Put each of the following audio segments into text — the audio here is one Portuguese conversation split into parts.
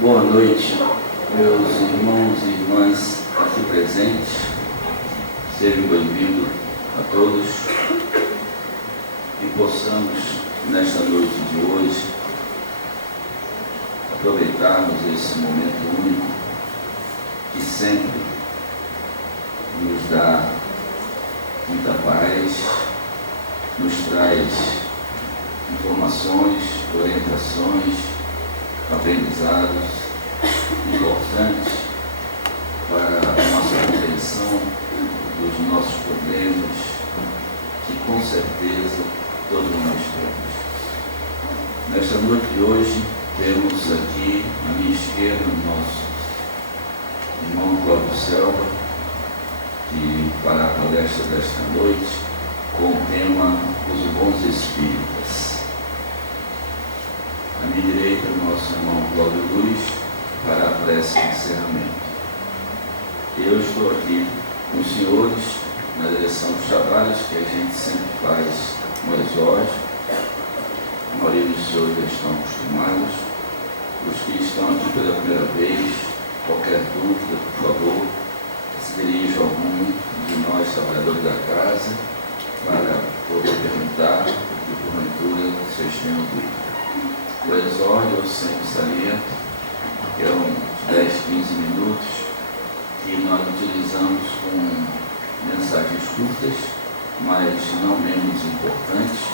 Boa noite, meus irmãos e irmãs aqui presentes. Sejam bem-vindos a todos e possamos, nesta noite de hoje, aproveitarmos esse momento único que sempre nos dá muita paz, nos traz informações, orientações, aprendizados importantes para a nossa compreensão dos nossos problemas, que com certeza todos nós temos. Nesta noite de hoje, temos aqui à minha esquerda o nosso irmão Cláudio Selva, que fará a palestra desta noite com o tema Os Bons Espíritas. À minha direita, o nosso irmão Cláudio Luiz, para a prece de encerramento. Eu estou aqui com os senhores na direção dos trabalhos que a gente sempre faz no exórdio. A maioria dos senhores já estão acostumados. Os que estão aqui pela primeira vez, qualquer dúvida, por favor, se dirija a algum de nós, trabalhadores da casa, para poder perguntar o que porventura vocês tenham dúvida. O exórdio, eu sempre saliento, que é uns 10, 15 minutos, que nós utilizamos com mensagens curtas, mas não menos importantes,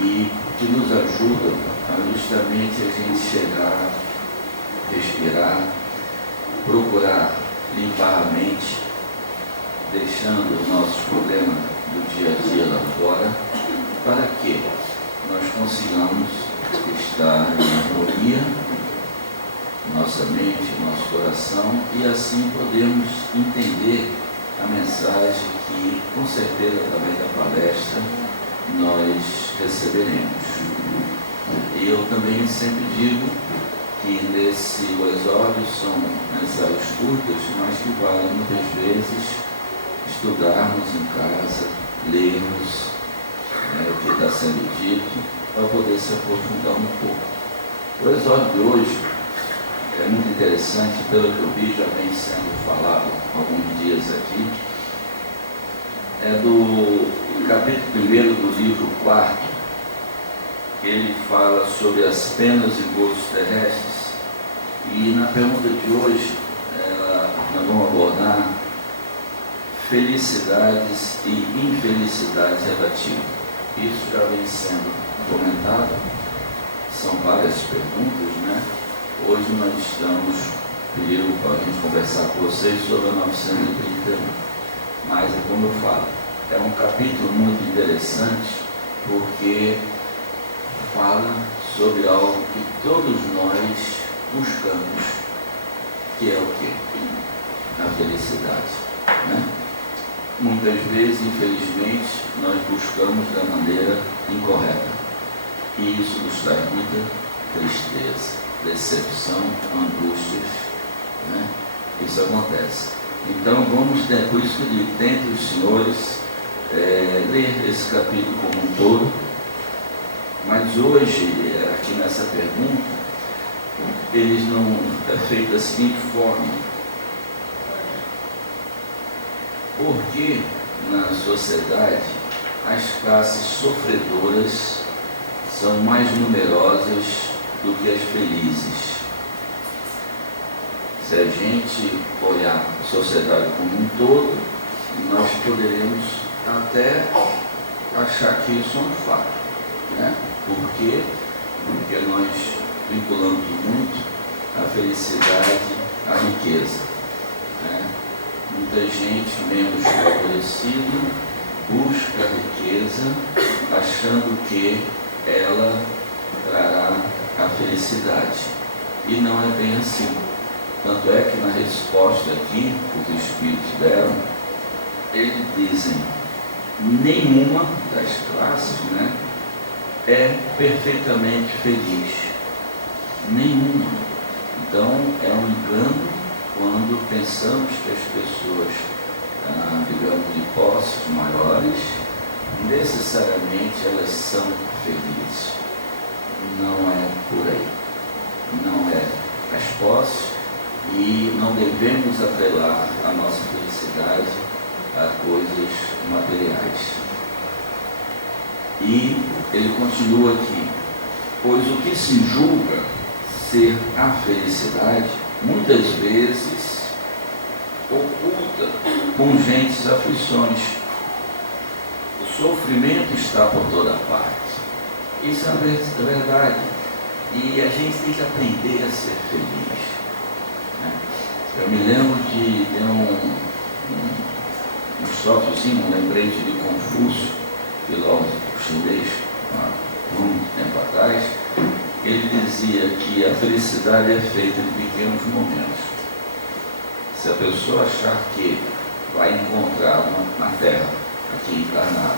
e que nos ajudam a justamente a gente chegar, respirar, procurar limpar a mente, deixando os nossos problemas do dia a dia lá fora, para que nós consigamos estar em harmonia, nossa mente, nosso coração, e assim podemos entender a mensagem que, com certeza, através da palestra, nós receberemos. E eu também sempre digo que nesse exórdio são mensagens curtas, mas que valem muitas vezes estudarmos em casa, lermos o que está sendo dito, para poder se aprofundar um pouco. O exórdio de hoje é muito interessante, pelo que eu vi, já vem sendo falado há alguns dias aqui. É do capítulo 1 do livro 4, que ele fala sobre as penas e gozos terrestres. E na pergunta de hoje, nós vamos abordar felicidades e infelicidades relativas. Isso já vem sendo comentado, são várias perguntas, né? Hoje nós estamos pedindo para a gente conversar com vocês sobre a 931. Mas é como eu falo, é um capítulo muito interessante, porque fala sobre algo que todos nós buscamos, que é o quê? A felicidade, né? Muitas vezes, infelizmente, nós buscamos da maneira incorreta. E isso nos traz muita tristeza, decepção, angústias, né? Isso acontece. Então vamos ter, por isso que eu digo, tente os senhores ler esse capítulo como um todo. Mas hoje, aqui nessa pergunta, eles não é feito da seguinte forma: por que na sociedade as classes sofredoras são mais numerosas do que as felizes? Se a gente olhar a sociedade como um todo, nós poderemos até achar que isso é um fato, né? Por quê? Porque nós vinculamos muito a felicidade à riqueza, né? Muita gente menos favorecida busca a riqueza achando que ela trará a felicidade. E não é bem assim. Tanto é que na resposta aqui, que os Espíritos deram, eles dizem: nenhuma das classes, né, é perfeitamente feliz. Nenhuma. Então é um engano quando pensamos que as pessoas, digamos, de posses maiores, necessariamente elas são felizes. Não é por aí. Não é as posses e não devemos atrelar a nossa felicidade a coisas materiais. E ele continua aqui: pois o que se julga ser a felicidade, muitas vezes oculta pungentes aflições. O sofrimento está por toda parte. Isso é a verdade. E a gente tem que aprender a ser feliz, né? Eu me lembro de ter um filósofozinho, um lembrete de Confúcio, filósofo chinês, há muito tempo atrás. Ele dizia que a felicidade é feita de pequenos momentos. Se a pessoa achar que vai encontrar na Terra, aqui encarnada,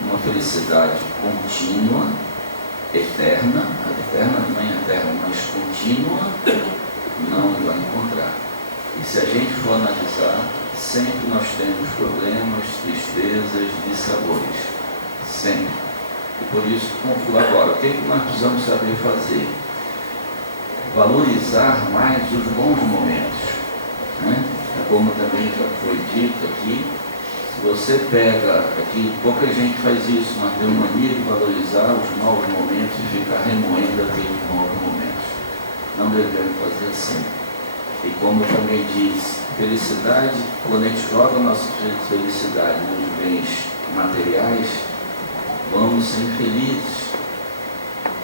uma felicidade contínua, eterna não é eterna, mas contínua, não vai encontrar. E se a gente for analisar, sempre nós temos problemas, tristezas, dissabores. Sempre. E por isso, agora, o que nós precisamos saber fazer? Valorizar mais os bons momentos, né? É como também já foi dito aqui, se você pega aqui, pouca gente faz isso, mas tem uma mania de valorizar os novos momentos e ficar remoendo aqueles novos momentos. Não devemos fazer assim. E como eu também disse, felicidade, quando a gente joga a nossa felicidade nos bens materiais, vamos ser infelizes.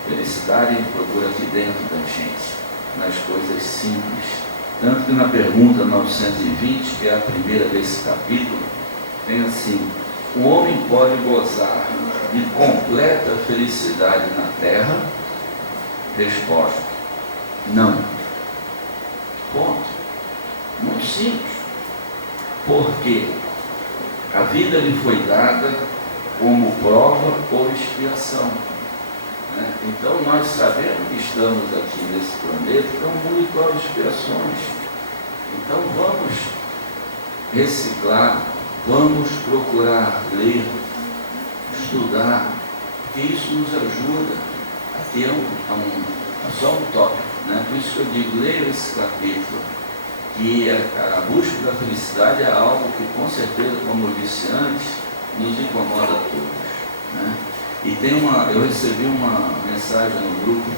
Felicidade a gente procura aqui dentro da gente, nas coisas simples. Tanto que na pergunta 920, que é a primeira desse capítulo, tem assim: o homem pode gozar de completa felicidade na terra? Resposta: não. Ponto. Muito simples. Porque a vida lhe foi dada como prova ou expiação, né? Então nós sabemos que estamos aqui nesse planeta, que é um mundo de provas e expiações. Então vamos reciclar, vamos procurar ler, estudar, porque isso nos ajuda a ter só um tópico, né? Por isso que eu digo, leia esse capítulo, que a busca da felicidade é algo que, com certeza, como eu disse antes, nos incomoda a todos, né? E eu recebi uma mensagem no grupo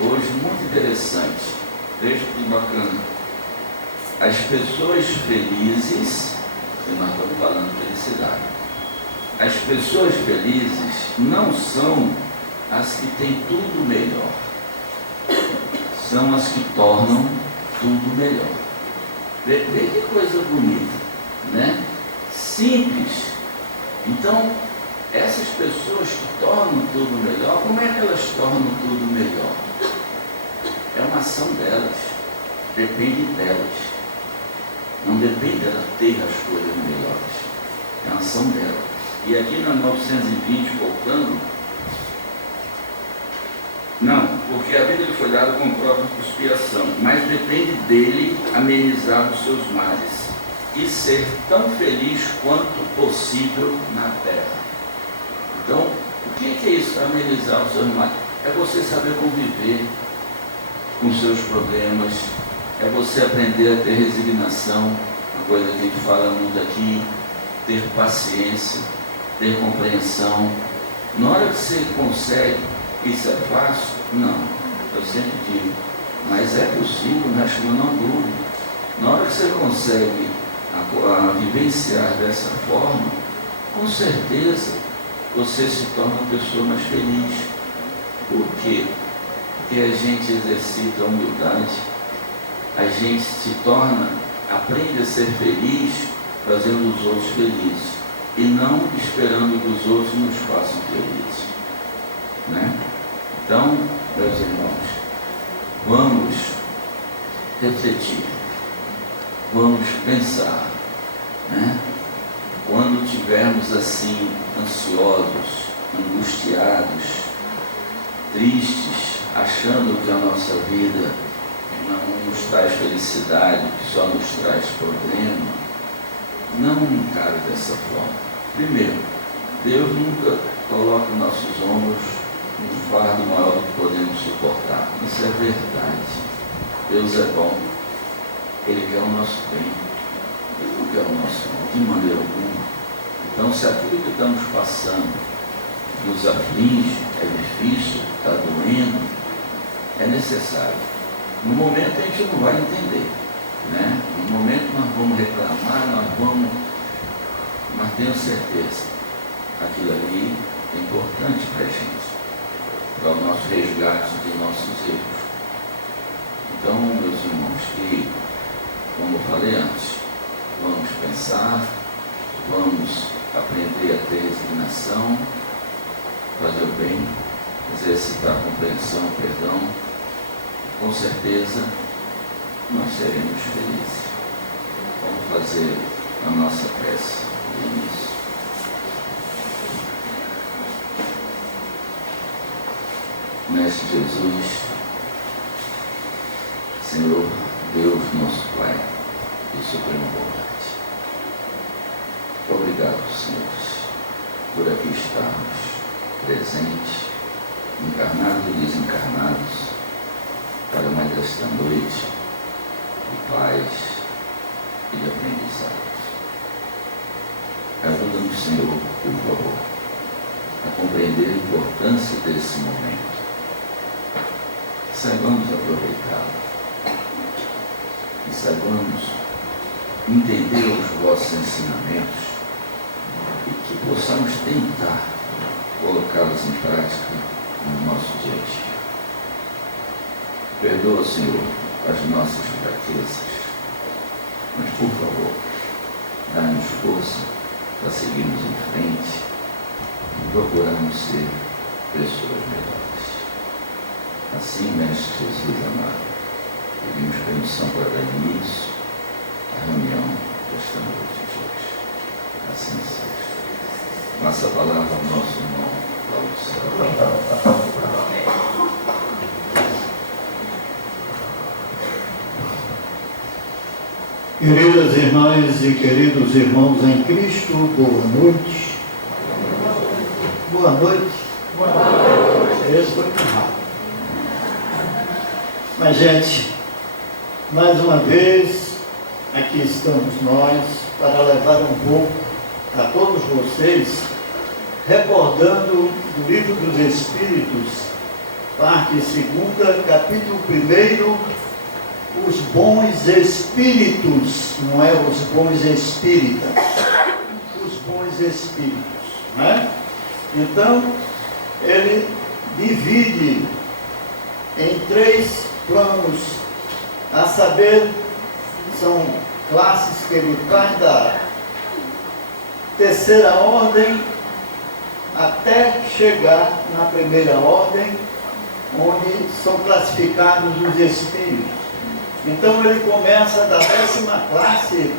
hoje muito interessante, veja que bacana. As pessoas felizes, e nós estamos falando de felicidade, as pessoas felizes não são as que têm tudo melhor, são as que tornam tudo melhor. Vê que coisa bonita, né? Simples. Então, essas pessoas que tornam tudo melhor, como é que elas tornam tudo melhor? É uma ação delas, depende delas. Não depende dela ter as coisas melhores, é a ação dela. E aqui na 920, voltando, não, porque a vida lhe foi dada com prova de expiação, mas depende dele amenizar os seus males e ser tão feliz quanto possível na terra. Então, o que é isso, amenizar os seus males? É você saber conviver com os seus problemas, é você aprender a ter resignação, uma coisa que a gente fala muito aqui, ter paciência, ter compreensão. Na hora que você consegue, isso é fácil? Não, eu sempre digo, mas é possível, mas não dúvida. Na hora que você consegue vivenciar dessa forma, com certeza você se torna uma pessoa mais feliz. Por quê? Porque a gente exercita a humildade, a gente se torna, aprende a ser feliz fazendo os outros felizes e não esperando que os outros nos façam felizes, né? Então, meus irmãos, vamos refletir, vamos pensar, né? Quando estivermos assim, ansiosos, angustiados, tristes, achando que a nossa vida não nos traz felicidade, que só nos traz problema, não encare dessa forma. Primeiro, Deus nunca coloca em nossos ombros um fardo maior do que podemos suportar. Isso é verdade. Deus é bom, Ele quer o nosso bem, Ele não quer o nosso mal, de maneira alguma. Então, se aquilo que estamos passando nos aflige, é difícil, está doendo, é necessário. No momento a gente não vai entender, né? No momento nós vamos reclamar, mas tenho certeza, aquilo ali é importante para a gente, para o nosso resgate de nossos erros. Então, meus irmãos, que, como eu falei antes, vamos pensar, vamos aprender a ter resignação, fazer o bem, exercitar a compreensão, o perdão. Com certeza, nós seremos felizes. Vamos fazer a nossa prece de início. Mestre Jesus, Senhor, Deus nosso Pai e Supremo Bondade, obrigado, Senhor, por aqui estarmos presentes, encarnados e desencarnados, para mais esta noite de paz e de aprendizado. Ajuda-nos, Senhor, por favor, a compreender a importância desse momento. Saibamos aproveitá-lo e saibamos entender os vossos ensinamentos e que possamos tentar colocá-los em prática no nosso dia a dia. Perdoa, Senhor, as nossas fraquezas, mas, por favor, dá-nos força para seguirmos em frente e procurarmos ser pessoas melhores. Assim, Mestre Jesus amado, pedimos permissão para dar início à reunião desta noite de hoje. Assim seja. Nossa palavra ao nosso irmão Paulo. Queridas irmãs e queridos irmãos em Cristo, boa noite. Boa noite. Boa noite. Esse foi muito rápido. Mas, gente, mais uma vez, aqui estamos nós para levar um pouco a todos vocês, recordando do Livro dos Espíritos, parte 2, capítulo 1, os bons espíritos, não é os bons espíritas, os bons espíritos, né? Então, ele divide em 3 planos, a saber, são classes que ele faz da terceira ordem até chegar na primeira ordem, onde são classificados os espíritos. Então ele começa da 10ª classe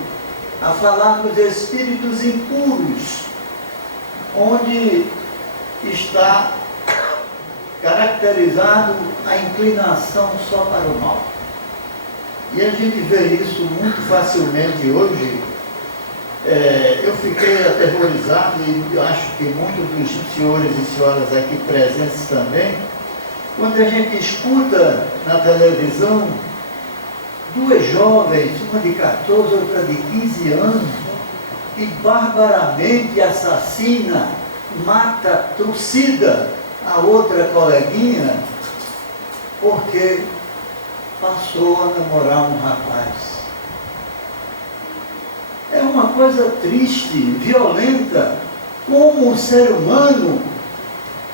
a falar dos espíritos impuros, onde está caracterizado a inclinação só para o mal. E a gente vê isso muito facilmente hoje. Eu fiquei aterrorizado, e acho que muitos dos senhores e senhoras aqui presentes também, quando a gente escuta na televisão 2 jovens, uma de 14, outra de 15 anos, que barbaramente assassina, mata, trucida a outra coleguinha, porque passou a namorar um rapaz. É uma coisa triste, violenta, como um ser humano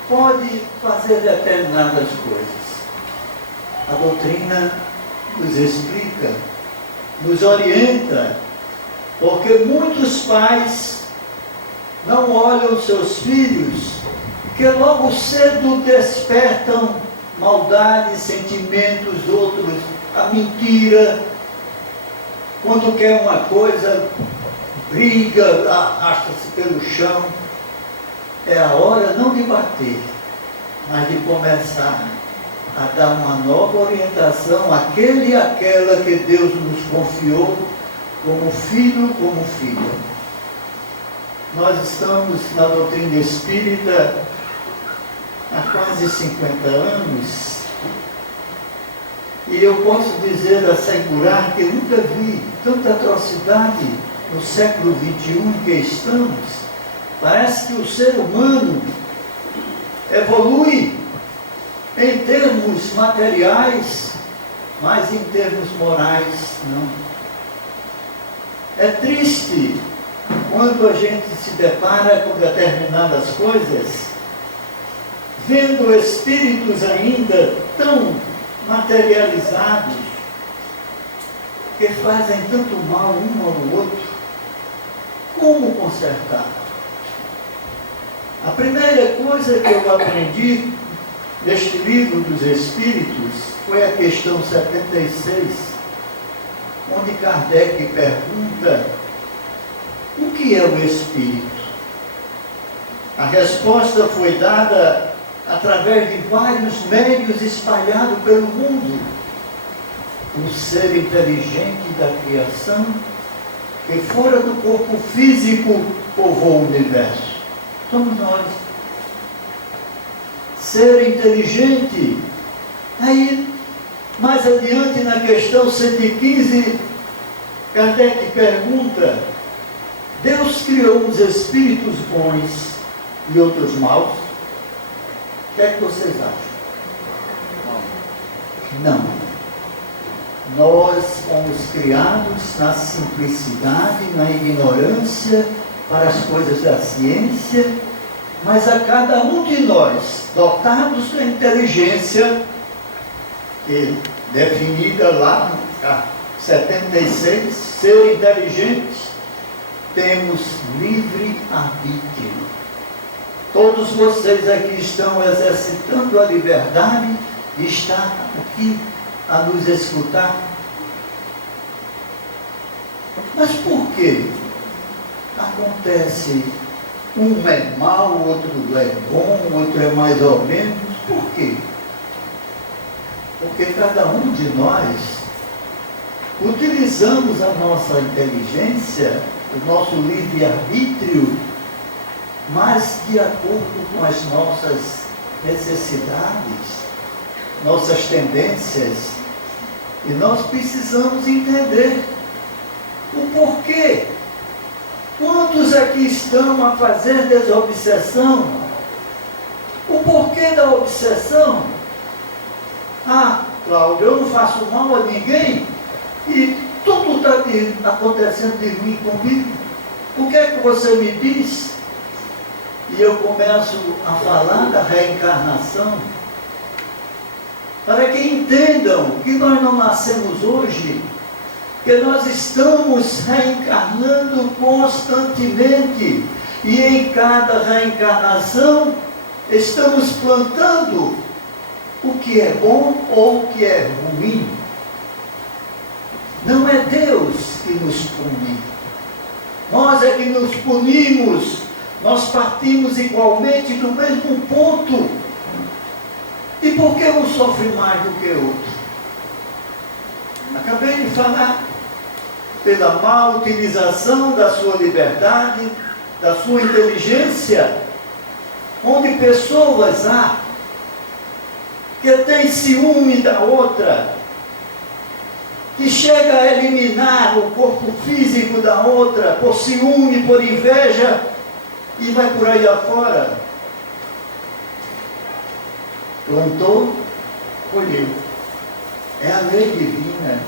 pode fazer determinadas coisas. A doutrina nos explica, nos orienta, porque muitos pais não olham seus filhos, que logo cedo despertam maldade, sentimentos, outros, a mentira. Quando quer uma coisa, briga, arrasta-se pelo chão. É a hora não de bater, mas de começar a dar uma nova orientação àquele e àquela que Deus nos confiou como filho, como filha. Nós estamos na doutrina espírita há quase 50 anos E eu posso dizer, assegurar, que eu nunca vi tanta atrocidade no século XXI em que estamos. Parece que o ser humano evolui em termos materiais, mas em termos morais, não. É triste quando a gente se depara com determinadas coisas, vendo espíritos ainda tão materializados, que fazem tanto mal um ao outro. Como consertar? A primeira coisa que eu aprendi neste livro dos Espíritos foi a questão 76, onde Kardec pergunta: o que é o Espírito? A resposta foi dada através de vários médios espalhados pelo mundo. O ser inteligente da criação, que fora do corpo físico povoa o universo. Somos nós. Ser inteligente. Aí, mais adiante na questão 115, Kardec pergunta: Deus criou uns espíritos bons e outros maus? O que é que vocês acham? Não. Nós fomos criados na simplicidade, na ignorância para as coisas da ciência, mas a cada um de nós, dotados da inteligência, que definida lá no 76, ser inteligentes, temos livre arbítrio. Todos vocês aqui estão exercitando a liberdade de estar aqui a nos escutar. Mas por que acontece? Um é mau, outro é bom, outro é mais ou menos. Por quê? Porque cada um de nós utilizamos a nossa inteligência, o nosso livre-arbítrio, mas de acordo com as nossas necessidades, nossas tendências. E nós precisamos entender o porquê. Quantos aqui estão a fazer desobsessão? O porquê da obsessão? Ah, Cláudio, eu não faço mal a ninguém e tudo está acontecendo de ruim comigo. O que é que você me diz? E eu começo a falar da reencarnação, para que entendam que nós não nascemos hoje, que nós estamos reencarnando constantemente, e em cada reencarnação estamos plantando o que é bom ou o que é ruim. Não é Deus que nos pune, nós é que nos punimos. Nós partimos igualmente do mesmo ponto. E por que um sofre mais do que o outro? Acabei de falar, pela má utilização da sua liberdade, da sua inteligência, onde pessoas há que têm ciúme da outra, que chega a eliminar o corpo físico da outra por ciúme, por inveja, e vai por aí afora. Plantou, colheu. É a lei divina.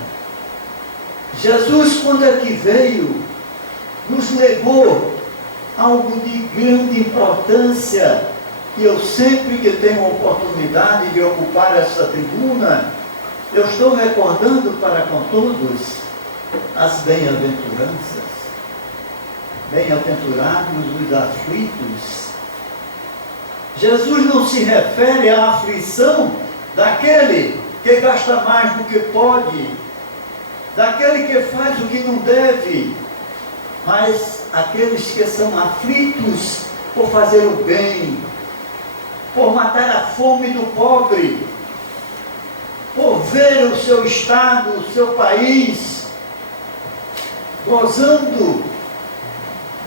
Jesus, quando é que veio, nos legou algo de grande importância, que eu sempre que tenho a oportunidade de ocupar essa tribuna, eu estou recordando para com todos as bem-aventuranças. Bem-aventurados os aflitos. Jesus não se refere à aflição daquele que gasta mais do que pode, daquele que faz o que não deve, mas aqueles que são aflitos por fazer o bem, por matar a fome do pobre, por ver o seu estado, o seu país gozando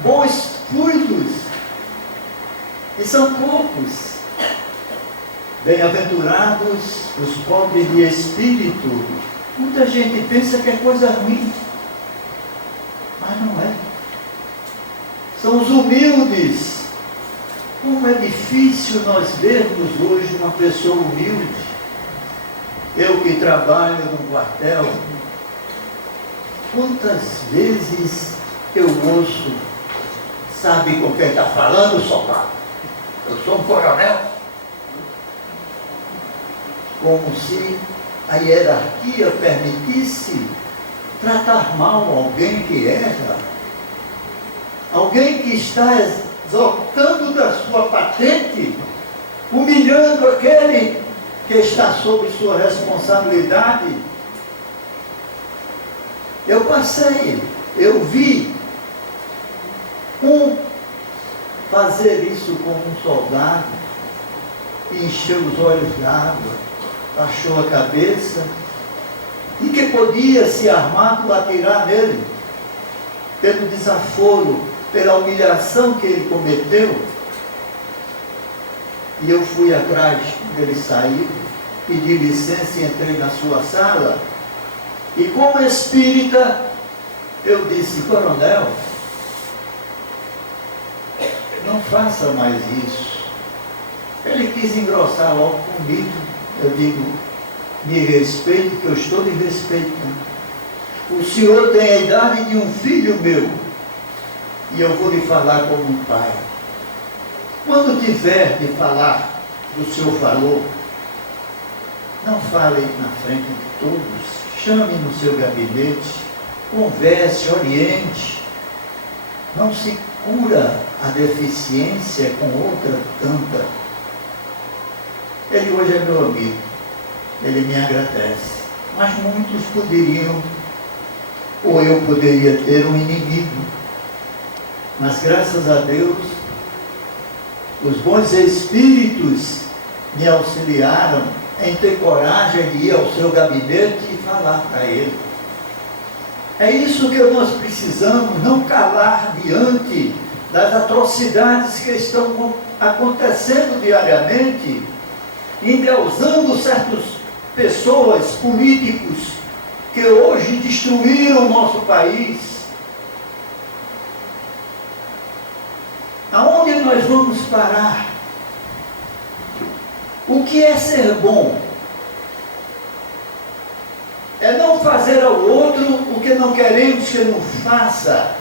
bons fluidos, e são poucos. Bem-aventurados os pobres de espírito. Muita gente pensa que é coisa ruim, mas não é. São os humildes. Como é difícil nós vermos hoje uma pessoa humilde. Eu que trabalho num quartel, quantas vezes eu ouço, sabe com quem está falando, soldado? Eu sou um coronel. Como se a hierarquia permitisse tratar mal alguém que erra, alguém que está exaltando da sua patente, humilhando aquele que está sob sua responsabilidade. Eu vi fazer isso com um soldado, que encheu os olhos d'água, baixou a cabeça, e que podia se armado atirar nele, pelo desaforo, pela humilhação que ele cometeu. E eu fui atrás dele sair, pedi licença e entrei na sua sala, e como espírita, eu disse: coronel, não faça mais isso. Ele quis engrossar logo comigo. Eu digo: me respeite, que eu estou lhe respeitando. O senhor tem a idade de um filho meu, e eu vou lhe falar como um pai. Quando tiver de falar, o senhor falou, não fale na frente de todos, chame no seu gabinete, converse, oriente. Não se cura a deficiência com outra tanta. Ele hoje é meu amigo, ele me agradece, mas muitos poderiam, ou eu poderia ter um inimigo, mas graças a Deus, os bons espíritos me auxiliaram em ter coragem de ir ao seu gabinete e falar para ele. É isso que nós precisamos, não calar diante das atrocidades que estão acontecendo diariamente, endeusando certas pessoas, políticos, que hoje destruíram o nosso país. Aonde nós vamos parar? O que é ser bom? É não fazer ao outro o que não queremos que nos faça.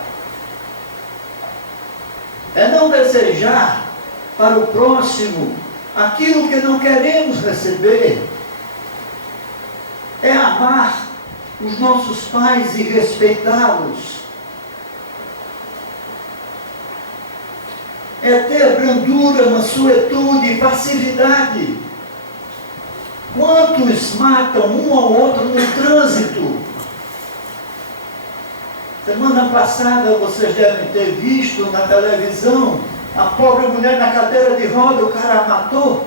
É não desejar para o próximo aquilo que não queremos receber. É amar os nossos pais e respeitá-los. É ter brandura, mansuetude e passividade. Quantos matam um ao outro no trânsito? Semana passada vocês devem ter visto na televisão a pobre mulher na cadeira de roda, o cara a matou,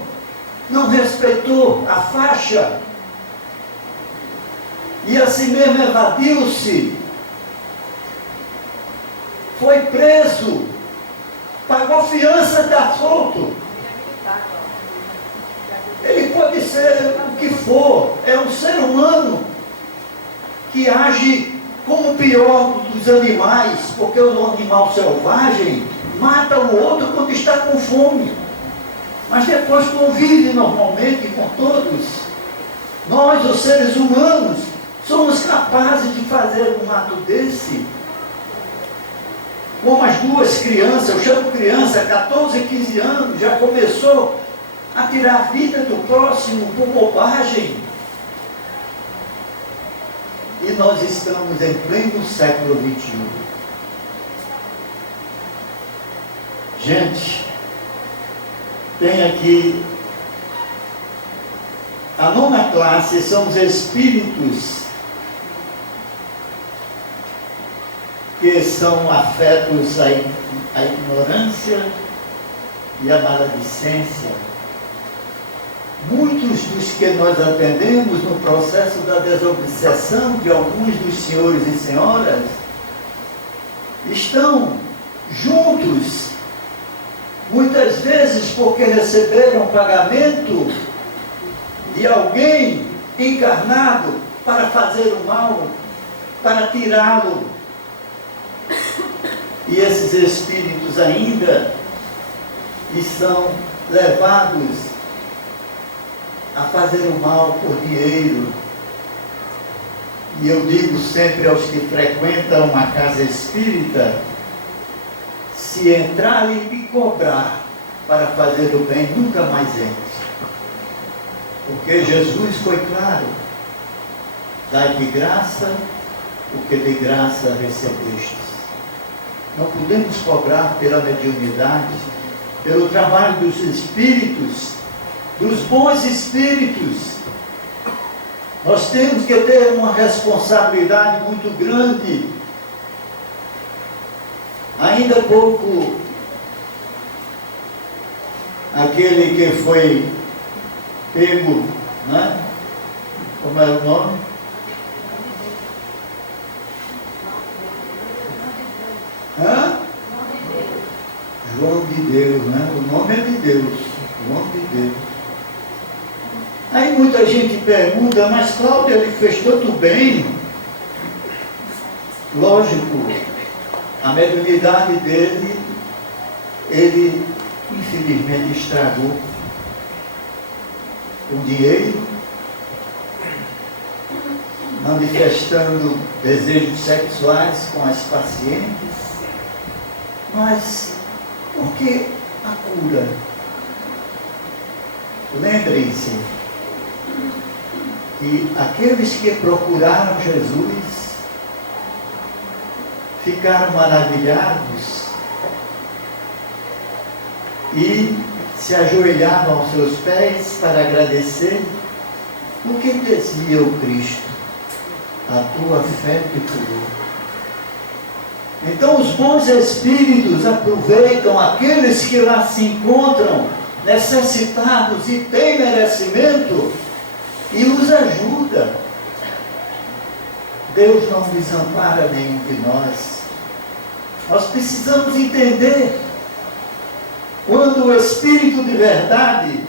não respeitou a faixa e assim mesmo evadiu-se, foi preso, pagou fiança, está solto. Ele pode ser o que for, é um ser humano que age como o pior dos animais, porque o animal selvagem mata o outro quando está com fome, mas depois convive normalmente com todos. Nós, os seres humanos, somos capazes de fazer um ato desse. Como as duas crianças, eu chamo criança, 14 e 15 anos, já começou a tirar a vida do próximo por bobagem. E nós estamos em pleno século XXI. Gente, tem aqui a 9ª classe, são os espíritos que são afetos à ignorância e à maledicência. Muitos dos que nós atendemos no processo da desobsessão de alguns dos senhores e senhoras estão juntos, muitas vezes porque receberam pagamento de alguém encarnado para fazer o mal, para tirá-lo. E esses espíritos ainda são levados a fazer o mal por dinheiro. E eu digo sempre aos que frequentam uma casa espírita, se entrarem e me cobrar para fazer o bem, nunca mais entre. Porque Jesus foi claro: dai de graça o que de graça recebestes. Não podemos cobrar pela mediunidade, pelo trabalho dos espíritos, dos bons espíritos. Nós temos que ter uma responsabilidade muito grande. Ainda há pouco, aquele que foi pego, né? Como era o nome? João de Deus, né? O nome é de Deus, João de Deus. Aí muita gente pergunta, mas Cláudio, ele fez tanto bem. Lógico, a mediunidade dele, ele infelizmente estragou com dinheiro, manifestando desejos sexuais com as pacientes. Mas por que a cura? Lembrem-se que aqueles que procuraram Jesus ficaram maravilhados e se ajoelhavam aos seus pés para agradecer. O que dizia o Cristo? A tua fé te curou. Então os bons espíritos aproveitam aqueles que lá se encontram necessitados e têm merecimento e os ajuda. Deus não desampara nenhum de nós. Nós precisamos entender, quando o Espírito de verdade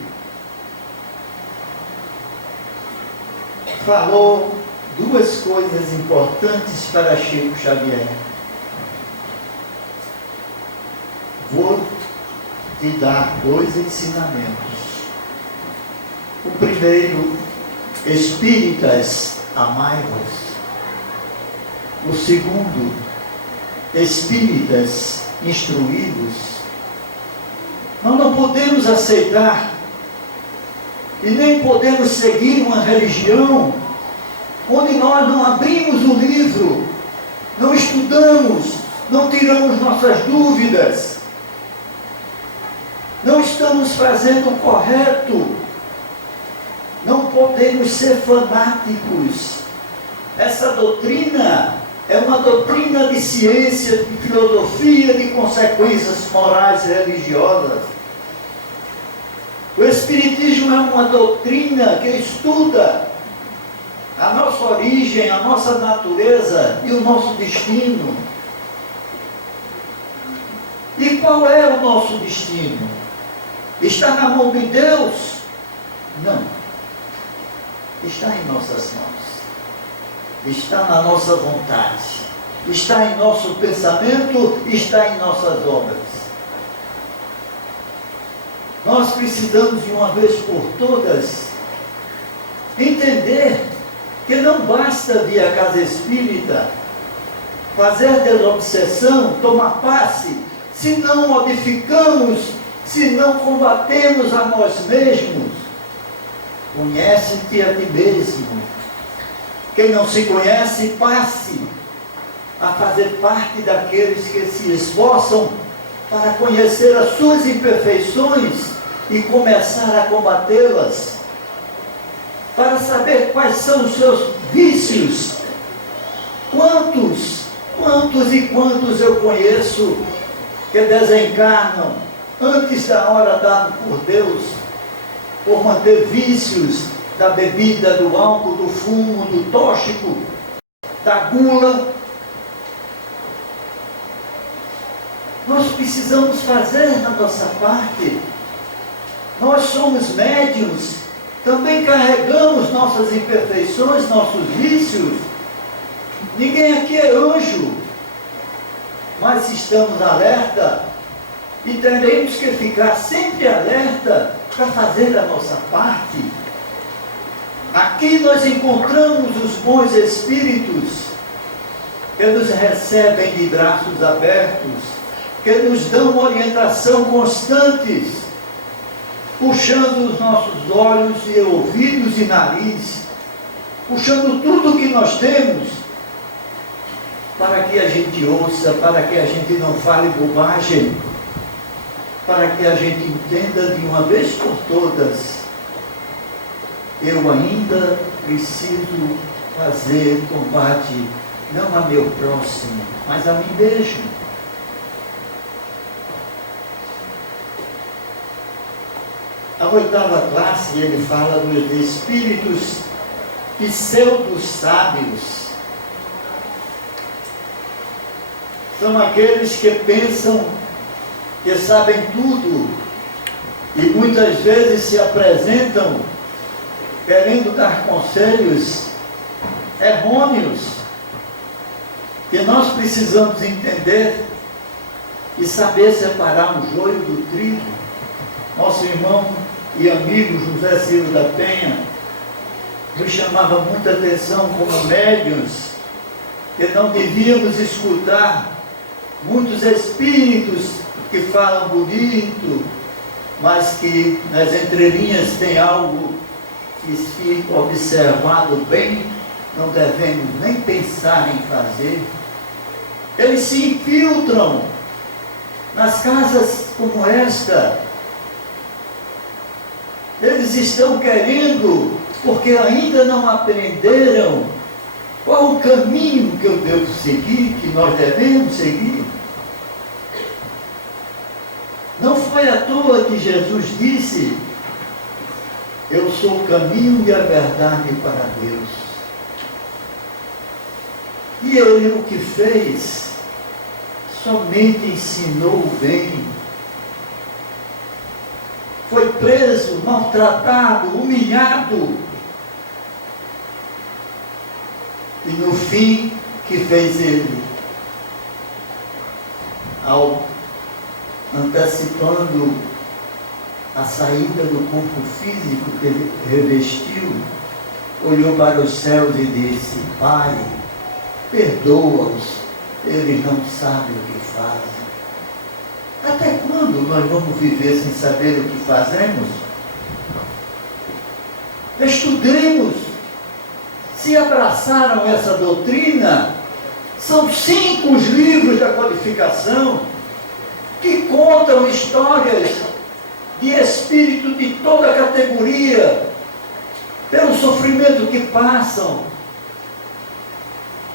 falou duas coisas importantes para Chico Xavier. Vou te dar dois ensinamentos. O primeiro: espíritas, amai-vos. O segundo: espíritas, instruí-vos. Nós não podemos aceitar e nem podemos seguir uma religião onde nós não abrimos o livro, não estudamos, não tiramos nossas dúvidas, não estamos fazendo o correto. Não podemos ser fanáticos. Essa doutrina é uma doutrina de ciência, de filosofia, de consequências morais e religiosas. O Espiritismo é uma doutrina que estuda a nossa origem, a nossa natureza e o nosso destino. E qual é o nosso destino? Está na mão de Deus? Não. Está em nossas mãos. Está na nossa vontade. Está em nosso pensamento, está em nossas obras. Nós precisamos, de uma vez por todas, entender que não basta vir à casa espírita, fazer desobsessão, tomar passe, se não modificamos, se não combatemos a nós mesmos. Conhece-te a ti mesmo. Quem não se conhece, passe a fazer parte daqueles que se esforçam para conhecer as suas imperfeições e começar a combatê-las, para saber quais são os seus vícios. Quantos e quantos eu conheço que desencarnam antes da hora dada por Deus, por manter vícios da bebida, do álcool, do fumo, do tóxico, da gula. Nós precisamos fazer a nossa parte. Nós somos médiuns Também carregamos nossas imperfeições, nossos vícios. Ninguém aqui é anjo, mas estamos alerta e teremos que ficar sempre alerta para fazer a nossa parte. Aqui nós encontramos os bons espíritos que nos recebem de braços abertos, que nos dão orientação constantes, puxando os nossos olhos e ouvidos e nariz, puxando tudo o que nós temos, para que a gente ouça, para que a gente não fale bobagem, para que a gente entenda de uma vez por todas: eu ainda preciso fazer combate, não a meu próximo, mas a mim mesmo. A 8ª classe, ele fala dos espíritos pseudo-sábios. São aqueles que pensam que sabem tudo e muitas vezes se apresentam querendo dar conselhos errôneos, que nós precisamos entender e saber separar o joio do trigo. Nosso irmão e amigo José Ciro da Penha nos chamava muita atenção como médiuns, que não devíamos escutar muitos espíritos que falam bonito, mas que nas entrelinhas tem algo que, se observado bem, não devemos nem pensar em fazer. Eles se infiltram nas casas como esta. Eles estão querendo, porque ainda não aprenderam qual o caminho que eu devo seguir, que nós devemos seguir. Não foi à toa que Jesus disse: eu sou o caminho e a verdade para Deus. E ele o que fez? Somente ensinou o bem. Foi preso, maltratado, humilhado. E no fim, que fez ele? Antecipando a saída do corpo físico que ele revestiu, olhou para os céus e disse: Pai, perdoa-os, eles não sabem o que fazem. Até quando nós vamos viver sem saber o que fazemos? Estudemos. Se abraçaram essa doutrina, são 5 os livros da codificação que contam histórias de espírito de toda categoria, pelo sofrimento que passam,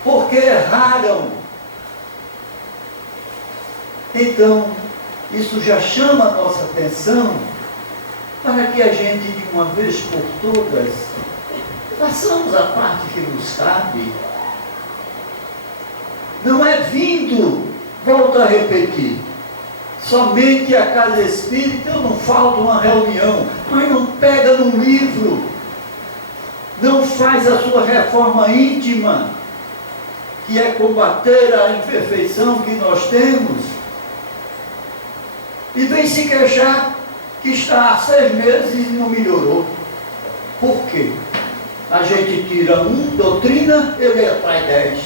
porque erraram. Então, isso já chama a nossa atenção para que a gente, de uma vez por todas, façamos a parte que nos cabe. Não é vindo, volto a repetir, somente a casa espírita. Eu não falto uma reunião, mas não pega num livro, não faz a sua reforma íntima, que é combater a imperfeição que nós temos, e vem se queixar que está há 6 meses e não melhorou. Por quê? A gente tira doutrina, ele atrai 10.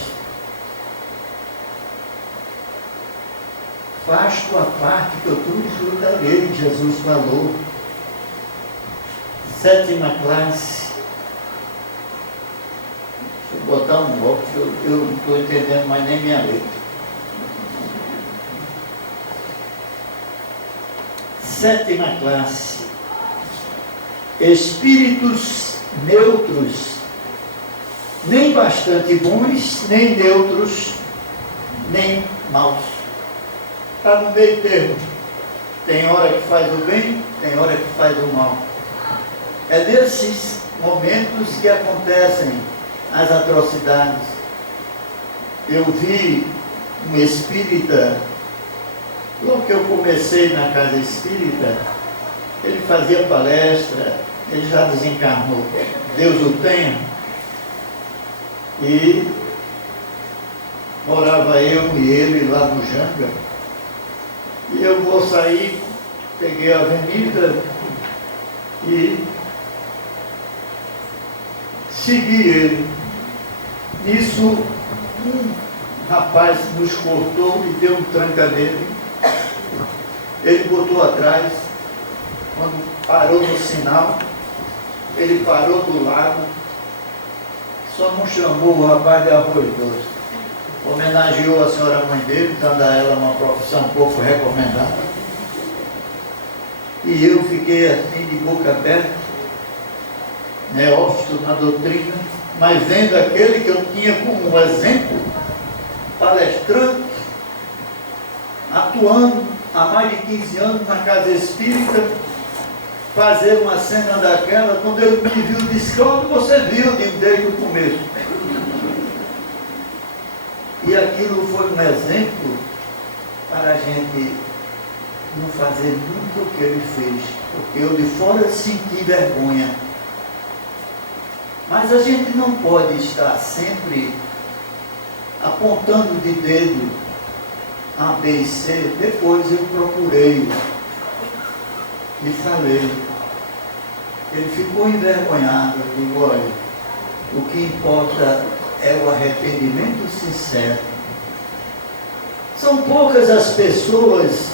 Faz tua parte que eu tudo darei, Jesus falou. 7ª classe. Deixa eu botar um óculos, eu não estou entendendo mais nem minha letra. 7ª classe. Espíritos neutros, nem bastante bons, nem neutros, nem maus. Está no meio termo. Tem hora que faz o bem, tem hora que faz o mal. É nesses momentos que acontecem as atrocidades. Eu vi um espírita, logo que eu comecei na casa espírita, ele fazia palestra, ele já desencarnou, Deus o tenha, e morava eu e ele lá no Janga, e eu vou sair, peguei a avenida e segui ele. Nisso, um rapaz nos cortou e deu um tranca nele. Ele botou atrás, quando parou no sinal, ele parou do lado, só não chamou o rapaz de arroz doce. Homenageou a senhora mãe dele, dando a ela uma profissão pouco recomendada. E eu fiquei assim, de boca aberta, neófito na doutrina, mas vendo aquele que eu tinha como um exemplo, palestrante, atuando há mais de 15 anos na casa espírita, fazer uma cena daquela, quando ele me viu, disse: onde você viu? Desde o começo. E aquilo foi um exemplo para a gente não fazer nunca o que ele fez, porque eu de fora senti vergonha. Mas a gente não pode estar sempre apontando de dedo A, B e C. Depois eu procurei e falei. Ele ficou envergonhado. Eu digo: olha, o que importa é o arrependimento sincero. São poucas as pessoas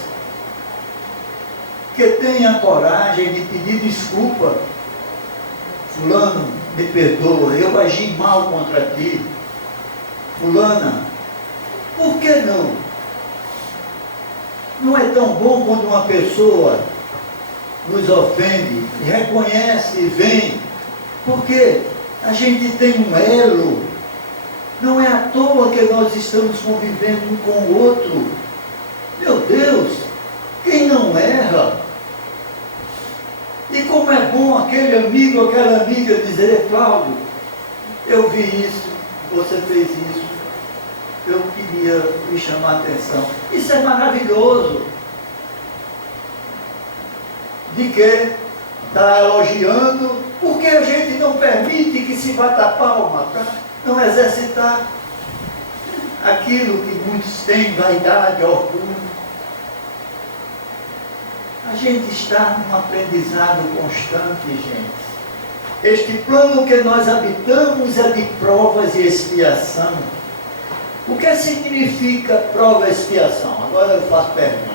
que têm a coragem de pedir desculpa. Fulano, me perdoa, eu agi mal contra ti. Fulana, por que não? Não é tão bom quando uma pessoa nos ofende e reconhece e vem, porque a gente tem um elo. Não é à toa que nós estamos convivendo um com o outro. Meu Deus, quem não erra? E como é bom aquele amigo, aquela amiga dizer: Cláudio, eu vi isso, você fez isso, eu queria lhe chamar a atenção. Isso é maravilhoso. De que está elogiando, porque a gente não permite que se bata a palma, tá? Não exercitar aquilo que muitos têm, vaidade, orgulho. A gente está num aprendizado constante, gente. Este plano que nós habitamos é de provas e expiação. O que significa prova e expiação? Agora eu faço pergunta.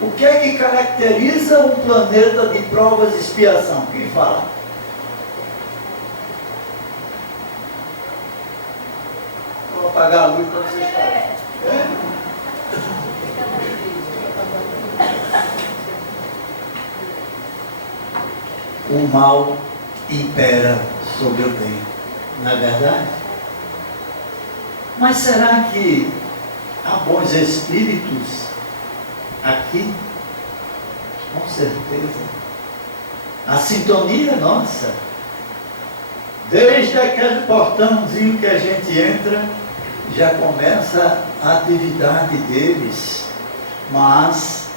O que é que caracteriza um planeta de provas e expiação? Quem fala? Vou apagar a luz para vocês falarem. O mal impera sobre o bem, não é verdade? Mas será que há bons espíritos aqui? Com certeza. A sintonia é nossa. Desde aquele portãozinho que a gente entra, já começa a atividade deles, mas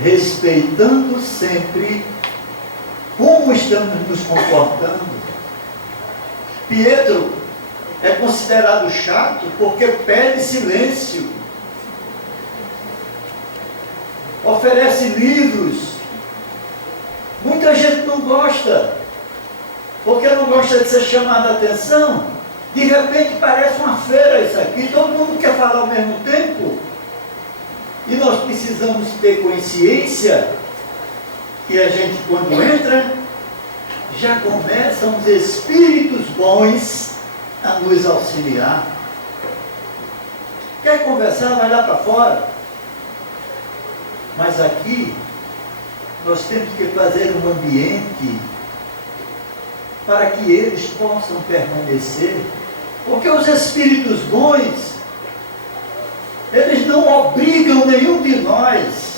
respeitando sempre como estamos nos comportando. Pietro é considerado chato porque pede silêncio. Oferece livros. Muita gente não gosta, porque não gosta de ser chamada a atenção. De repente parece uma feira isso aqui, todo mundo quer falar ao mesmo tempo. E nós precisamos ter consciência que a gente, quando entra, já começam os espíritos bons a nos auxiliar. Quer conversar, vai lá para fora. Mas aqui, nós temos que fazer um ambiente para que eles possam permanecer. Porque os espíritos bons, eles não obrigam nenhum de nós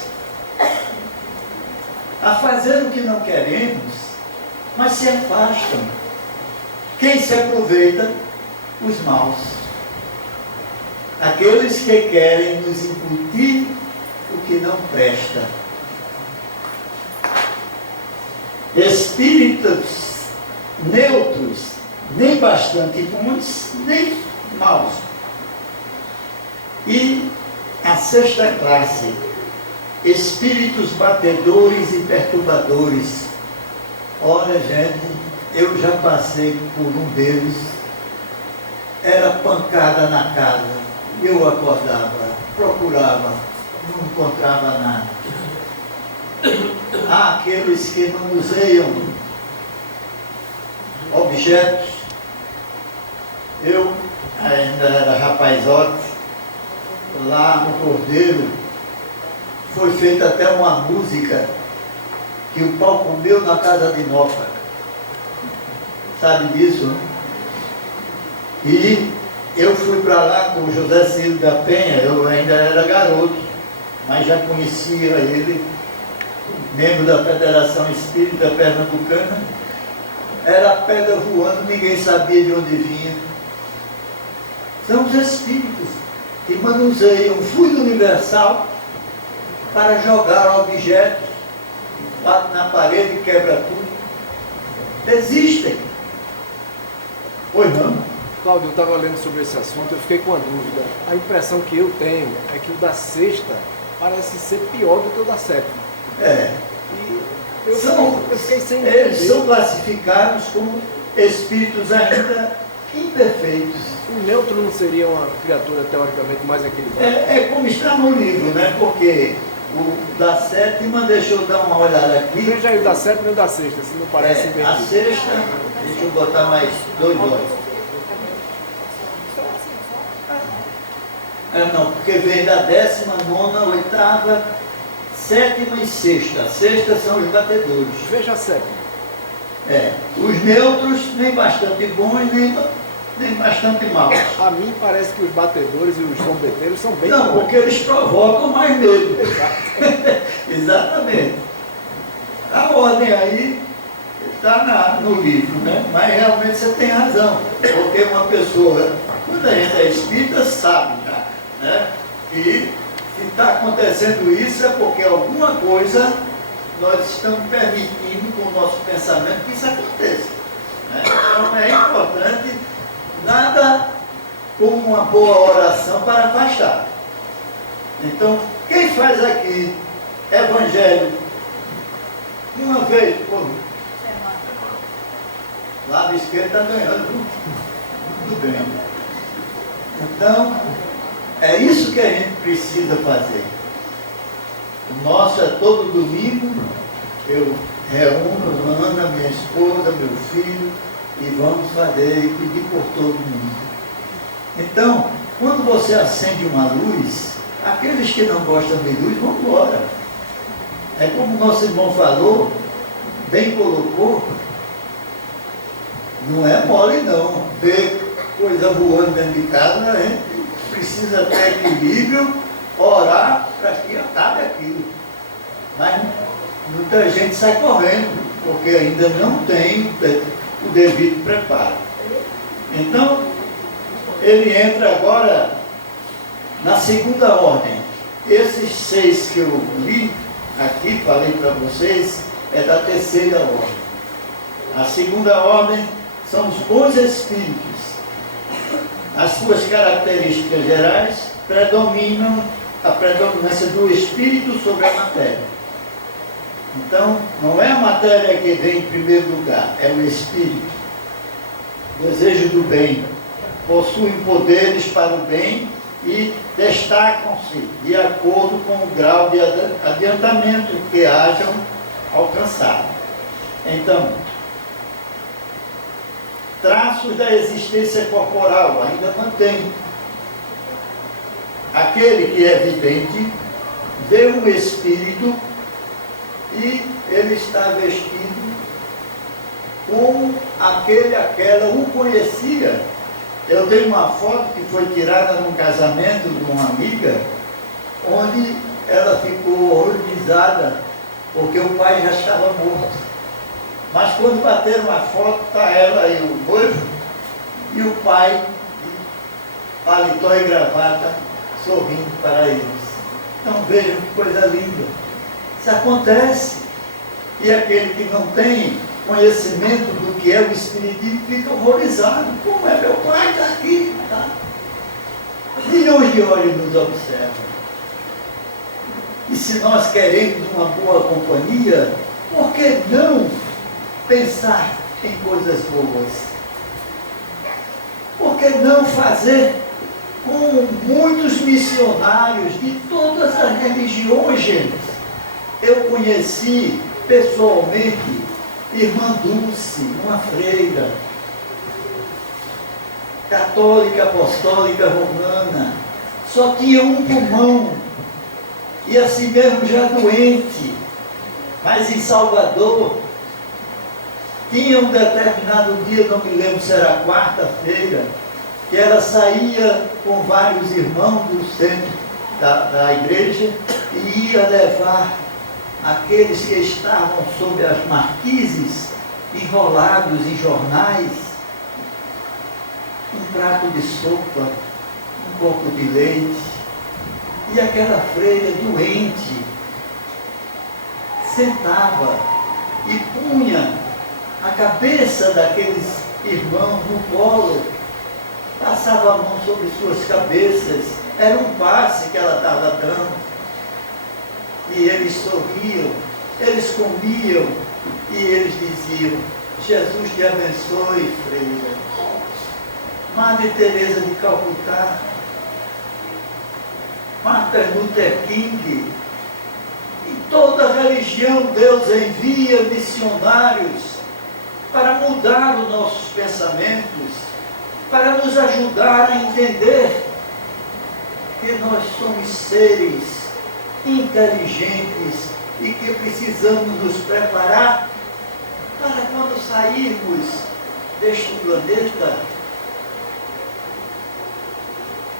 a fazer o que não queremos, mas se afastam. Quem se aproveita? Os maus. Aqueles que querem nos incutir o que não presta. espíritos neutros, nem bastante bons, nem maus. E a sexta classe, espíritos batedores e perturbadores. Olha, gente, eu já passei por um deles, era pancada na casa, eu acordava, procurava, não encontrava nada. Há aqueles que manuseiam objetos. Eu ainda era rapazote, lá no Cordeiro, foi feita até uma música que o pau comeu na casa de Mofa. Sabe disso, né? E eu fui para lá com o José Ciro da Penha, eu ainda era garoto, mas já conhecia ele, membro da Federação Espírita Pernambucana. Era pedra voando, ninguém sabia de onde vinha. São os espíritos que manuseiam o fluido universal para jogar objetos, bate na parede e quebra tudo. Existem. Pois não? Cláudio, eu estava lendo sobre esse assunto, eu fiquei com uma dúvida. A impressão que eu tenho é que o da sexta parece ser pior do que o da sétima. É. E eu fiquei sem entender. Eles são classificados como espíritos ainda imperfeitos. O neutro não seria uma criatura teoricamente mais equilibrada? É como está no livro, né? Porque o da sétima, deixa eu dar uma olhada aqui. Veja aí o da sétima e o da sexta, se não parece A invertido. sexta, deixa eu botar mais 2 olhos. Não, porque vem da 19ª, 8ª, 7ª e 6ª. A sexta são os batedores. Veja a sétima. Os neutros, nem bastante bons, nem bastante maus. A mim parece que os batedores e os zombeteiros são bem Não, bons. porque eles provocam mais medo. Exatamente. A ordem aí está no livro, né? Mas realmente você tem razão. Porque uma pessoa, quando a gente é espírita, sabe já, né? Que se está acontecendo isso é porque alguma coisa nós estamos permitindo com o nosso pensamento que isso aconteça. Né? Então é importante, nada como uma boa oração para afastar. Então, quem faz aqui evangelho uma vez por lado esquerdo está ganhando muito bem. Então, é isso que a gente precisa fazer. O nosso é todo domingo, eu reúno Ana, minha esposa, meu filho, e vamos fazer e pedir por todo mundo. Então, quando você acende uma luz, aqueles que não gostam de luz vão embora. É como o nosso irmão falou, bem colocou, não é mole não, ver coisa voando dentro de casa, a gente precisa ter equilíbrio, orar para que acabe aquilo. Mas muita gente sai correndo, porque ainda não tem o devido preparo. Então, ele entra agora na segunda ordem. Esses 6 que eu li aqui, falei para vocês, é da terceira ordem. A segunda ordem são os bons espíritos. As suas características gerais predominam a predominância do espírito sobre a matéria. Então, não é a matéria que vem em primeiro lugar, é o espírito. Desejo do bem, possuem poderes para o bem e destacam-se de acordo com o grau de adiantamento que hajam alcançado. Então, traços da existência corporal ainda mantém. Aquele que é vidente vê um espírito e ele está vestido como aquela o conhecia. Eu tenho uma foto que foi tirada num casamento de uma amiga, onde ela ficou horrorizada, porque o pai já estava morto. Mas quando bateram a foto, está ela e o noivo, e o pai, de paletó e gravata, sorrindo para eles. Então vejam que coisa linda. Isso acontece. E aquele que não tem conhecimento do que é o Espiritismo fica horrorizado. Como é meu pai está aqui? Tá? Milhões de olhos nos observam. E se nós queremos uma boa companhia, por que não pensar em coisas boas? Por que não fazer como muitos missionários de todas as religiões, gente? Eu conheci pessoalmente irmã Dulce, uma freira, católica, apostólica, romana, só tinha um pulmão, e assim mesmo já doente, mas em Salvador, tinha um determinado dia, não me lembro se era quarta-feira, que ela saía com vários irmãos do centro da igreja e ia levar aqueles que estavam sob as marquises, enrolados em jornais, um prato de sopa, um copo de leite, e aquela freira doente sentava e punha a cabeça daqueles irmãos no colo, passava a mão sobre suas cabeças, era um passe que ela estava dando. E eles sorriam, eles comiam, e eles diziam: Jesus te abençoe, freira. Madre Teresa de Calcutá, Martin Luther King, em toda religião Deus envia missionários para mudar os nossos pensamentos, para nos ajudar a entender que nós somos seres inteligentes e que precisamos nos preparar para quando sairmos deste planeta,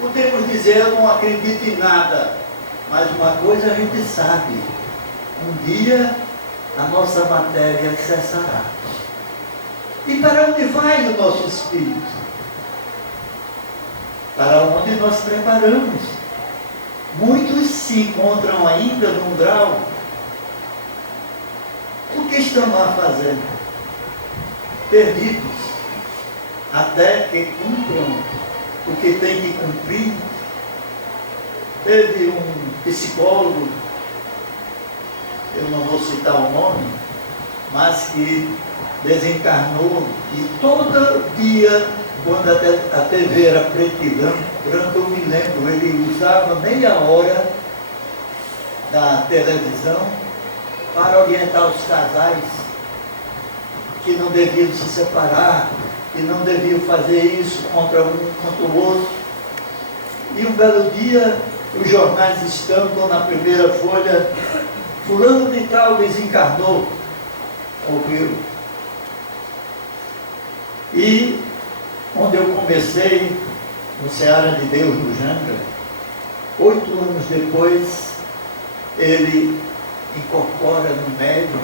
podemos dizer: eu não acredito em nada, mas uma coisa a gente sabe: um dia a nossa matéria cessará. E para onde vai o nosso espírito? Para onde nós preparamos. Muitos se encontram ainda no umbral. O que estão lá fazendo? Perdidos, até que cumpram o que tem que cumprir. Teve um psicólogo, eu não vou citar o nome, mas que desencarnou, e todo dia, quando a TV era preto e branco, eu me lembro, ele usava meia hora da televisão para orientar os casais que não deviam se separar, que não deviam fazer isso contra um contra o outro. E um belo dia, os jornais estampam na primeira folha: fulano de tal desencarnou, morreu. E onde eu comecei, no Seara de Deus, no Janga, 8 anos depois, ele incorpora no médium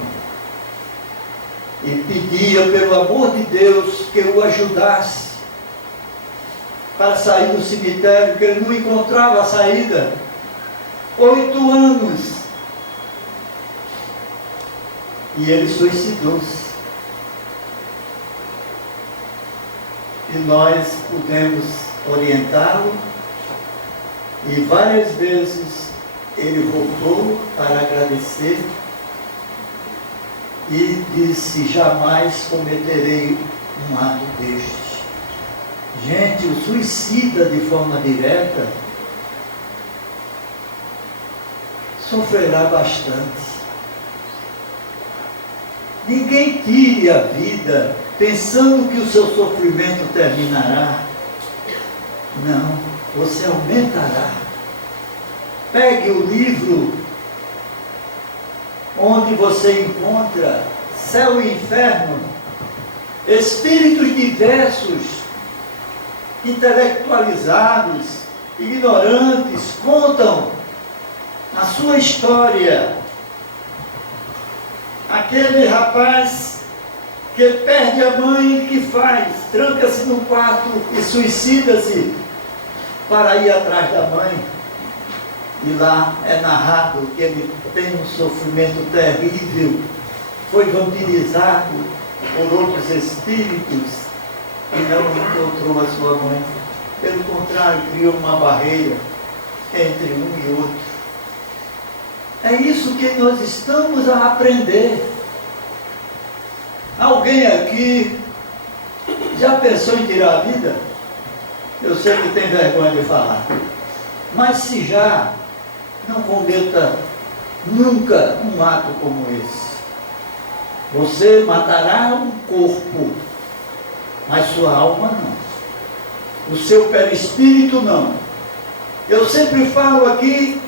e pedia, pelo amor de Deus, que eu o ajudasse para sair do cemitério, que ele não encontrava a saída. 8 anos. E ele suicidou-se. E nós pudemos orientá-lo, e várias vezes ele voltou para agradecer e disse: jamais cometerei um ato deste. Gente, o suicida de forma direta sofrerá bastante. Ninguém tire a vida pensando que o seu sofrimento terminará. Não, você aumentará. Pegue o livro onde você encontra céu e inferno, espíritos diversos, intelectualizados, ignorantes, contam a sua história. Aquele rapaz que perde a mãe, que faz? Tranca-se no quarto e suicida-se para ir atrás da mãe. E lá é narrado que ele tem um sofrimento terrível, foi vampirizado, por outros espíritos e não encontrou a sua mãe. Pelo contrário, criou uma barreira entre um e outro. É isso que nós estamos a aprender. Alguém aqui já pensou em tirar a vida? Eu sei que tem vergonha de falar. Mas se já, não cometa nunca um ato como esse. Você matará um corpo, mas sua alma não. O seu perispírito não. Eu sempre falo aqui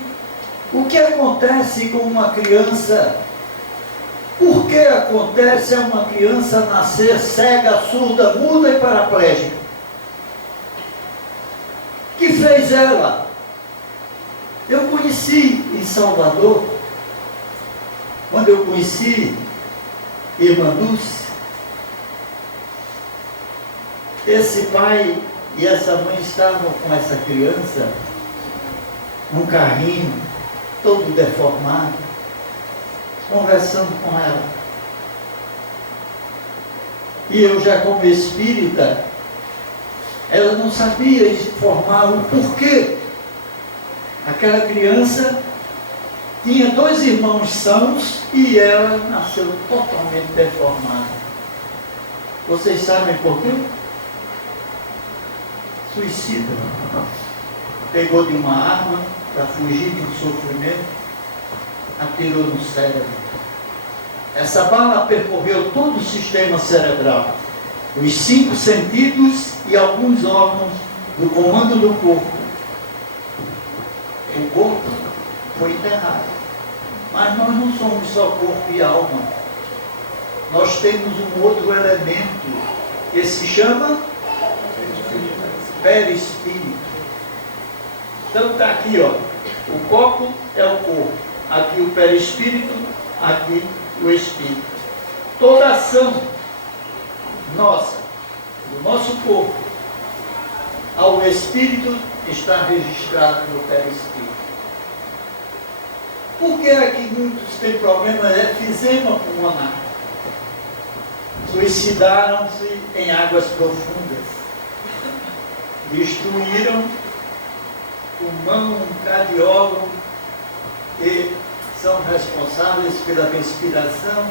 o que acontece com uma criança. Por que acontece a uma criança nascer cega, surda, muda e paraplégica? O que fez ela? Eu conheci em Salvador, quando eu conheci Irmã Dulce, esse pai e essa mãe estavam com essa criança num carrinho, todo deformado, conversando com ela. E eu já como espírita, ela não sabia informar o porquê. Aquela criança tinha 2 irmãos sãos e ela nasceu totalmente deformada. Vocês sabem por quê? Suicida. Pegou de uma arma para fugir de um sofrimento, atirou no cérebro. Essa bala percorreu todo o sistema cerebral, os 5 sentidos e alguns órgãos do comando do corpo. O corpo foi enterrado. Mas nós não somos só corpo e alma. Nós temos um outro elemento que se chama perispírito. Então está aqui, ó. O copo é o corpo. Aqui o perispírito, aqui o espírito. Toda ação nossa, do nosso corpo, ao espírito, está registrado no perispírito. Por que é que muitos têm problema de efizema pulmonar? Suicidaram-se em águas profundas. Destruíram pulmão, cardiólogo, que são responsáveis pela respiração,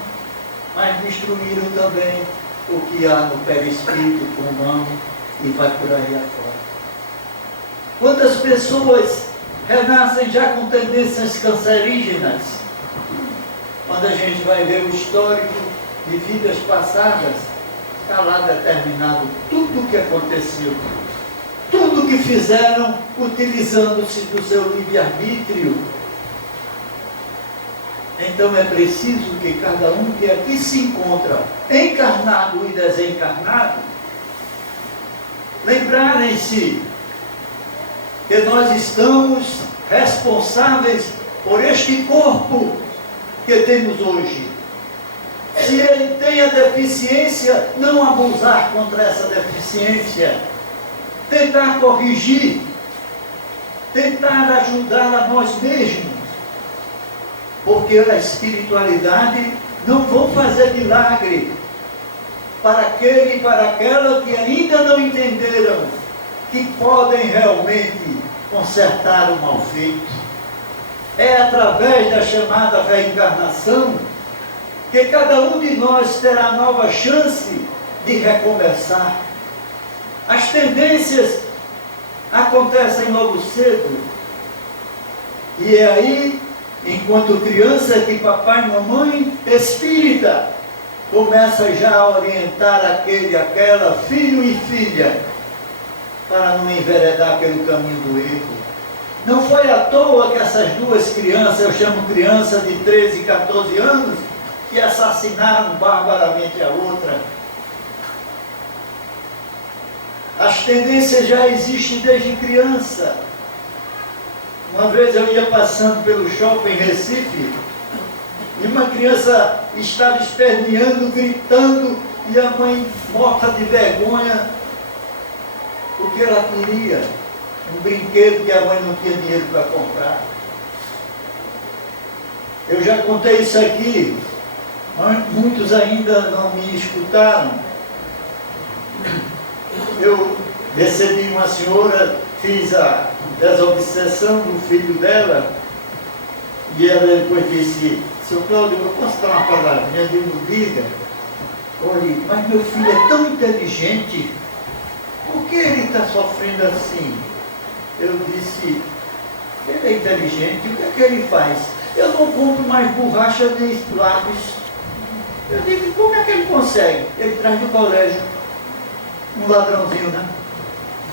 mas destruíram também o que há no perispírito, pulmão, e vai por aí afora. Quantas pessoas renascem já com tendências cancerígenas? Quando a gente vai ver o histórico de vidas passadas, está lá determinado tudo o que aconteceu, tudo o que fizeram utilizando-se do seu livre-arbítrio. Então é preciso que cada um que aqui se encontra, encarnado e desencarnado, lembrarem-se que nós estamos responsáveis por este corpo que temos hoje. Se ele tem a deficiência, não abusar contra essa deficiência, tentar corrigir, tentar ajudar a nós mesmos, porque a espiritualidade não vão fazer milagre para aquele e para aquela que ainda não entenderam que podem realmente consertar o mal feito. É através da chamada reencarnação que cada um de nós terá nova chance de recomeçar. As tendências acontecem logo cedo. E é aí, enquanto criança, que papai e mamãe espírita começa já a orientar aquele e aquela, filho e filha, para não enveredar pelo caminho do erro. Não foi à toa que essas 2 crianças, eu chamo criança de 13 e 14 anos, que assassinaram barbaramente a outra. As tendências já existem desde criança. Uma vez eu ia passando pelo shopping em Recife, e uma criança estava esperneando, gritando, e a mãe, morta de vergonha, o que ela queria? Um brinquedo que a mãe não tinha dinheiro para comprar. Eu já contei isso aqui. Muitos ainda não me escutaram. Eu recebi uma senhora, fiz a desobsessão do filho dela, e ela depois disse: seu Cláudio, eu posso dar uma palavrinha? Eu digo: diga. Olha, mas meu filho é tão inteligente, por que ele está sofrendo assim? Eu disse: ele é inteligente, o que ele faz? Eu não compro mais borracha de lápis. Eu digo: como é que ele consegue? Ele traz do colégio. Um ladrãozinho, né?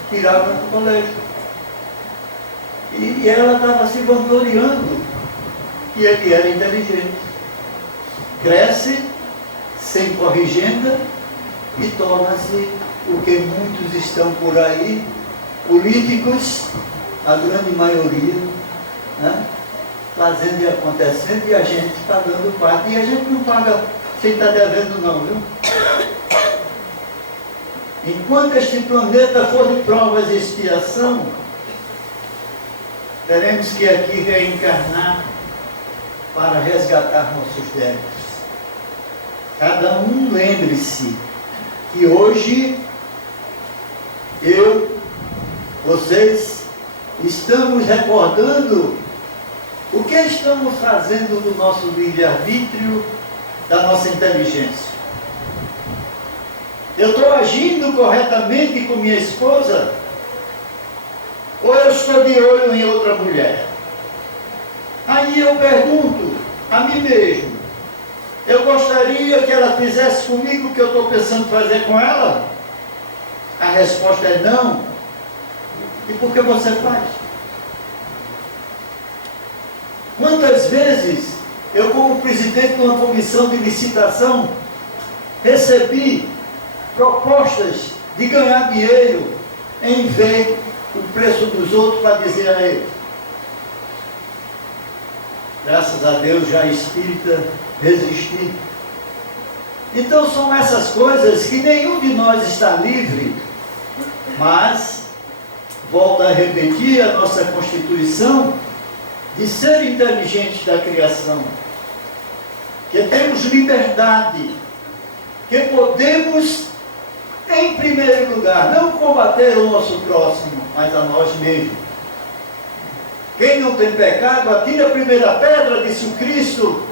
Tirava do colégio. E ela estava se vangloriando que ele era inteligente. Cresce sem corrigenda e torna-se o que muitos estão por aí, políticos, a grande maioria, né? Fazendo e acontecendo, e a gente pagando parte. E a gente não paga sem estar devendo não, viu? Enquanto este planeta for de provas e expiação, teremos que aqui reencarnar para resgatar nossos débitos. Cada um lembre-se que hoje eu, vocês, estamos recordando o que estamos fazendo do nosso livre-arbítrio, da nossa inteligência. Eu estou agindo corretamente com minha esposa? Ou eu estou de olho em outra mulher? Aí eu pergunto a mim mesmo: eu gostaria que ela fizesse comigo o que eu estou pensando fazer com ela? A resposta é não. E por que você faz? Quantas vezes eu, como presidente de uma comissão de licitação, recebi propostas de ganhar dinheiro em ver o preço dos outros para dizer a ele. Graças a Deus, já espírita, resisti. Então são essas coisas que nenhum de nós está livre, mas, volto a repetir, a nossa Constituição, de ser inteligente da criação, que temos liberdade, que podemos, em primeiro lugar, não combater o nosso próximo, mas a nós mesmos. Quem não tem pecado, atire a primeira pedra, disse o Cristo,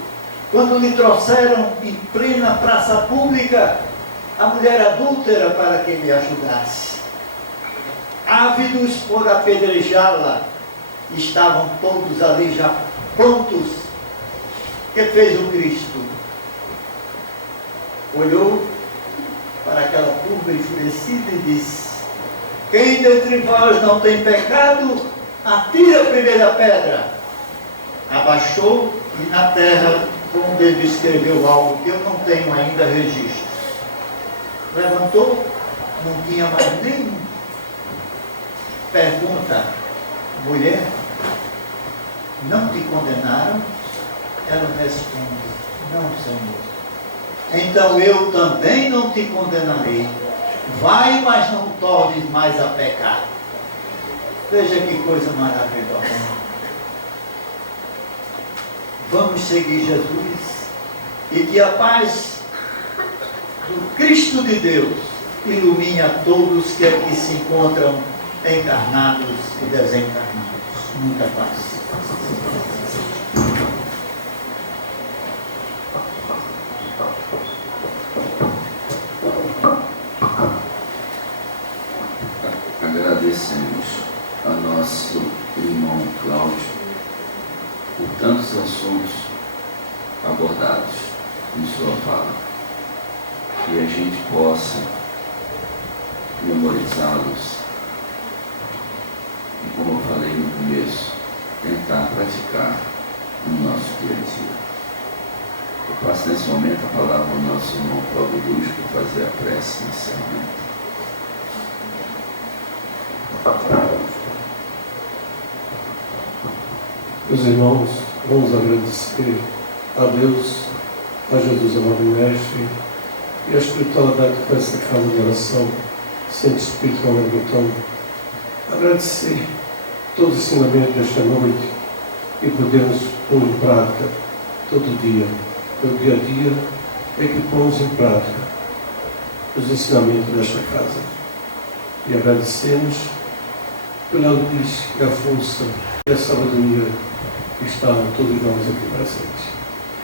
quando lhe trouxeram em plena praça pública a mulher adúltera para que lhe ajudasse. Ávidos por apedrejá-la, estavam todos ali já prontos. O que fez o Cristo? Olhou para aquela turba enfurecida e disse: quem dentre vós não tem pecado, atire a primeira pedra. Abaixou e na terra com o dedo escreveu algo que eu não tenho ainda registro. Levantou, não tinha mais nenhum. Pergunta: mulher, não te condenaram? Ela responde: não, Senhor. Então eu também não te condenarei. Vai, mas não tornes mais a pecar. Veja que coisa maravilhosa. Vamos seguir Jesus e que a paz do Cristo de Deus ilumine a todos que aqui se encontram, encarnados e desencarnados. Muita paz. Agradecemos a nosso irmão Cláudio por tantos assuntos abordados em sua fala, que a gente possa memorizá-los e, como eu falei no começo, tentar praticar no nosso dia a dia. Eu passo nesse momento a palavra ao nosso irmão Cláudio Luz para fazer a prece de encerramento. Meus irmãos, vamos agradecer a Deus, a Jesus, amado Mestre, e a espiritualidade que faz essa casa de oração, Santo Espírito Mameritão. Agradecer todo o ensinamento desta noite e podemos pôr em prática todo dia, no dia a dia, é que pomos em prática os ensinamentos desta casa. E agradecemos pela luz e a força e a sabedoria que está em todos nós aqui presentes.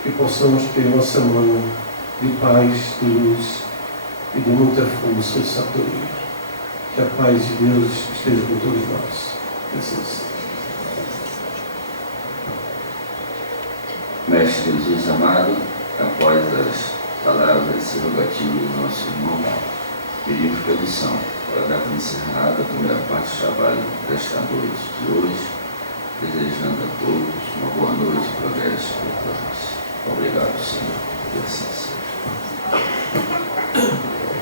Que possamos ter uma semana de paz, de luz e de muita força e sabedoria. Que a paz de Deus esteja com todos nós. Que assim seja. Mestre Jesus amado, após as palavras e rogativas do nosso irmão, pedimos permissão para dar por encerrada a primeira parte do trabalho desta noite de hoje, desejando a todos uma boa noite e progresso para todos. Obrigado, Senhor, por essa